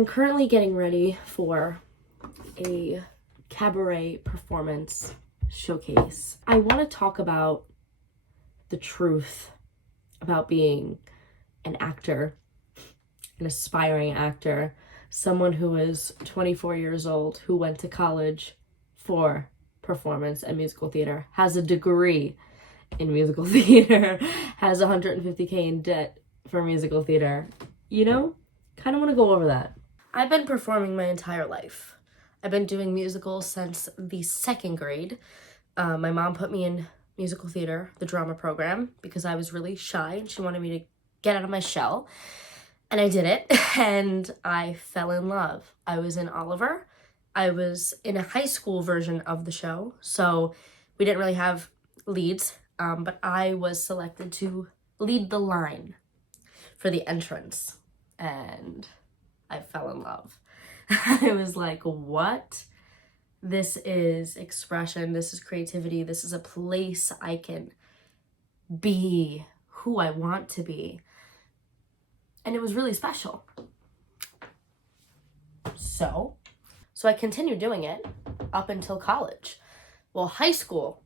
I'm currently getting ready for a cabaret performance showcase. I want to talk about the truth about being an actor, an aspiring actor, someone who is 24 years old, who went to college for performance and musical theater, has a degree in musical theater, has $150K in debt for musical theater. You know, kind of want to go over that. I've been performing my entire life. I've been doing musicals since the second grade. My mom put me in musical theater, the drama program, because I was really shy and she wanted me to get out of my shell. And I did it, and I fell in love. I was in Oliver. I was in a high school version of the show, so we didn't really have leads, but I was selected to lead the line for the entrance, and I fell in love. I was like, what? This is expression, this is creativity, this is a place I can be who I want to be. And it was really special. So I continued doing it up until college. Well, high school,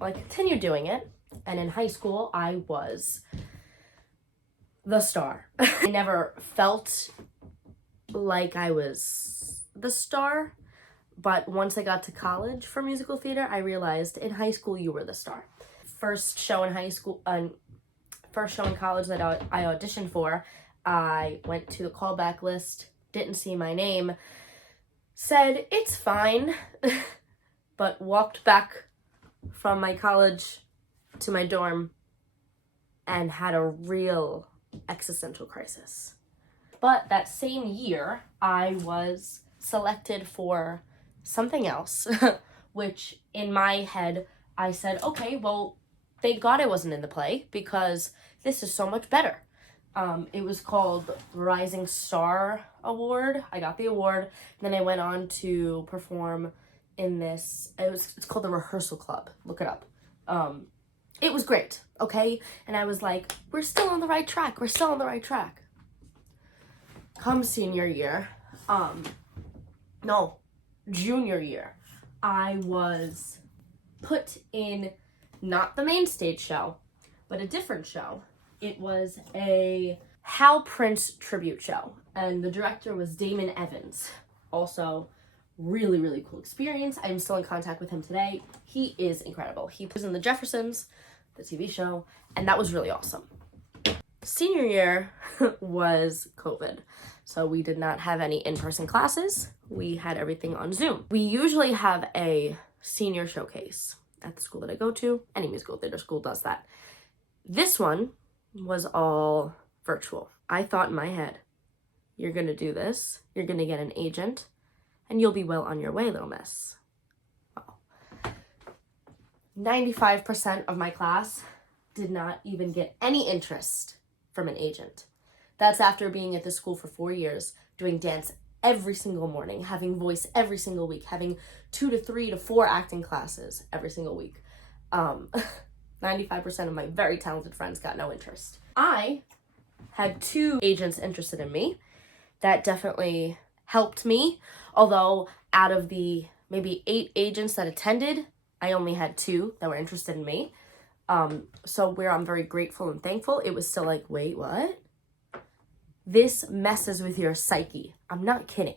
I continued doing it. And in high school, I was the star. I never felt like I was the star. But once I got to college for musical theater, I realized in high school, you were the star. First show in college that I auditioned for, I went to the callback list, didn't see my name, said, it's fine, but walked back from my college to my dorm and had a real existential crisis. But that same year, I was selected for something else, which in my head, I said, okay, well, thank God I wasn't in the play because this is so much better. It was called Rising Star Award. I got the award. Then I went on to perform in this. It's called the Rehearsal Club. Look it up. It was great. Okay. And I was like, we're still on the right track. We're still on the right track. Come senior year. Junior year. I was put in not the main stage show, but a different show. It was a Hal Prince tribute show, and the director was Damon Evans. Also, really, really cool experience. I'm still in contact with him today. He is incredible. He was in The Jeffersons, the TV show, and that was really awesome. Senior year was COVID, so we did not have any in-person classes. We had everything on Zoom. We usually have a senior showcase at the school that I go to. Any musical theater school does that. This one was all virtual. I thought in my head, you're gonna do this, you're gonna get an agent, and you'll be well on your way, little miss. Well, 95% of my class did not even get any interest from an agent. That's after being at the school for 4 years, doing dance every single morning, having voice every single week, having 2 to 3 to 4 acting classes every single week. 95% of my very talented friends got no interest. I had 2 agents interested in me. That definitely helped me. Although out of the maybe 8 agents that attended, I only had 2 that were interested in me. So where I'm very grateful and thankful, it was still like, wait, what? This messes with your psyche. I'm not kidding.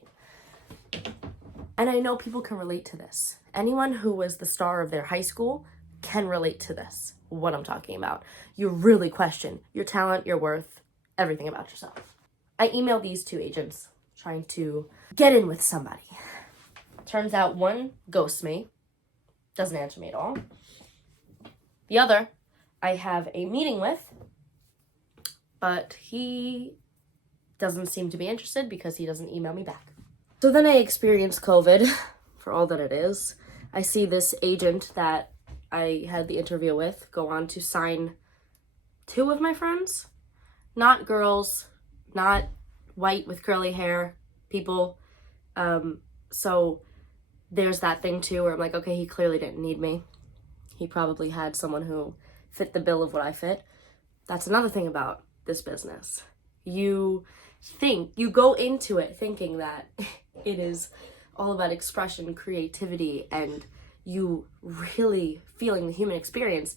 And I know people can relate to this. Anyone who was the star of their high school can relate to this, what I'm talking about. You really question your talent, your worth, everything about yourself. I emailed these 2 agents trying to get in with somebody. Turns out one ghosts me, doesn't answer me at all. The other I have a meeting with, but he doesn't seem to be interested because he doesn't email me back. So then I experienced COVID for all that it is. I see this agent that I had the interview with go on to sign 2 of my friends. Not girls, not white with curly hair people. So there's that thing too where I'm like, okay, he clearly didn't need me. He probably had someone who fit the bill of what I fit. That's another thing about this business. You you go into it thinking that it is all about expression, creativity, and you really feeling the human experience.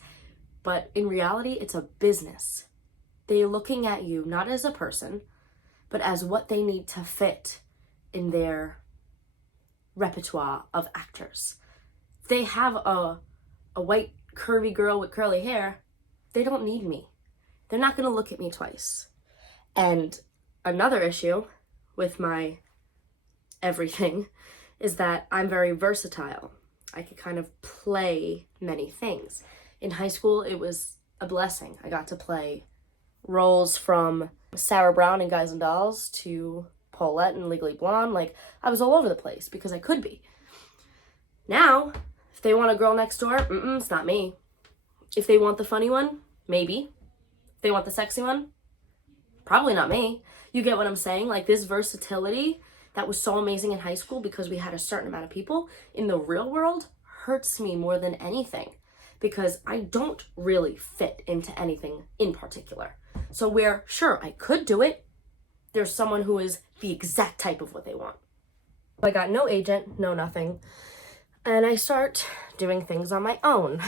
But in reality, it's a business. They're looking at you not as a person, but as what they need to fit in their repertoire of actors. If they have a white curvy girl with curly hair, they don't need me. They're not going to look at me twice. And another issue with my everything is that I'm very versatile. I could kind of play many things. In high school, it was a blessing. I got to play roles from Sarah Brown in Guys and Dolls to Paulette in Legally Blonde. Like, I was all over the place because I could be. Now, if they want a girl next door, it's not me. If they want the funny one, maybe. If they want the sexy one, probably not me. You get what I'm saying? Like, this versatility that was so amazing in high school because we had a certain amount of people, in the real world hurts me more than anything because I don't really fit into anything in particular. So where, sure, I could do it, there's someone who is the exact type of what they want. I got no agent, no nothing, and I start doing things on my own.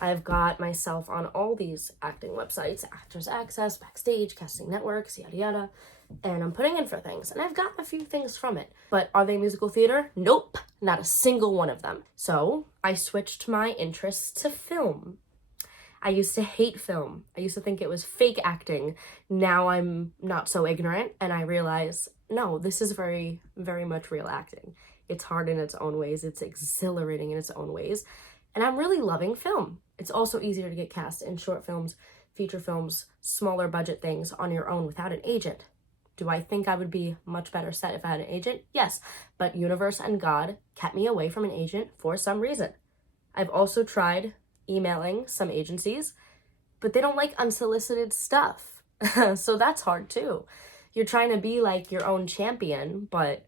I've got myself on all these acting websites, Actors Access, Backstage, Casting Networks, yada yada, and I'm putting in for things, and I've gotten a few things from it. But are they musical theater? Nope, not a single one of them. So I switched my interests to film. I used to hate film. I used to think it was fake acting. Now I'm not so ignorant, and I realize, no, this is very, very much real acting. It's hard in its own ways. It's exhilarating in its own ways. And I'm really loving film. It's also easier to get cast in short films, feature films, smaller budget things on your own without an agent. Do I think I would be much better set if I had an agent? Yes, but universe and God kept me away from an agent for some reason. I've also tried emailing some agencies, but they don't like unsolicited stuff. So that's hard too. You're trying to be like your own champion, but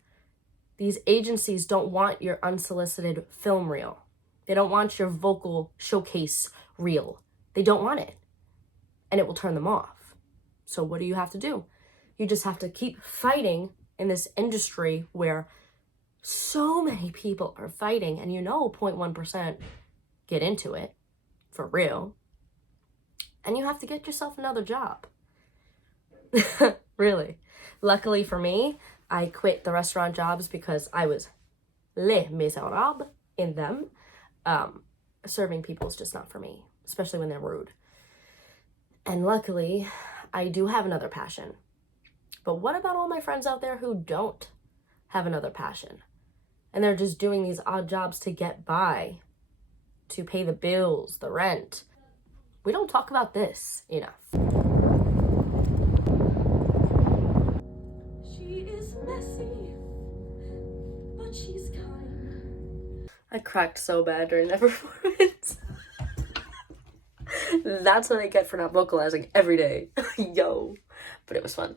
these agencies don't want your unsolicited film reel. They don't want your vocal showcase reel. They don't want it. And it will turn them off. So what do you have to do? You just have to keep fighting in this industry where so many people are fighting, and 0.1% get into it for real. And you have to get yourself another job. Really. Luckily for me, I quit the restaurant jobs because I was les miserables in them. Serving people is just not for me, especially when they're rude. And luckily, I do have another passion. But what about all my friends out there who don't have another passion? And they're just doing these odd jobs to get by, to pay the bills, the rent. We don't talk about this enough. She is messy, but she's kind. I cracked so bad during that performance. That's what I get for not vocalizing every day. Yo. But it was fun.